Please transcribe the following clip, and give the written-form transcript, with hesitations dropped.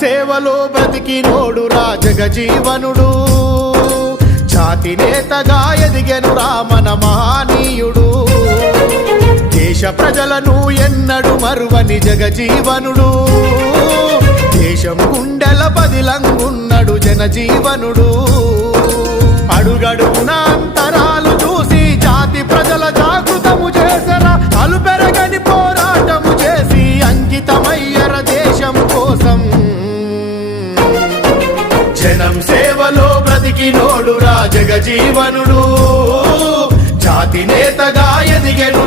సేవలో బ్రతికినోడురా జగజీవనుడు, ఛాతి నేతగా ఎదిగెనురా మన మహనీయుడు. దేశ ప్రజలను ఎన్నడు మరువని జగజీవనుడు, దేశం గుండెల బదిలంగున్నడు జనజీవనుడు. అడుగడుగున అంతరాలు చూసి జాతి ప్రజల జాగృతము చేసరా, అలుపెరగని పోరాటము చేసి అంకితమయ్యర దేశం కోసం. జనం సేవలో బ్రతికినోడురా జగజీవనుడు, జాతి నేతగా ఎదిగెను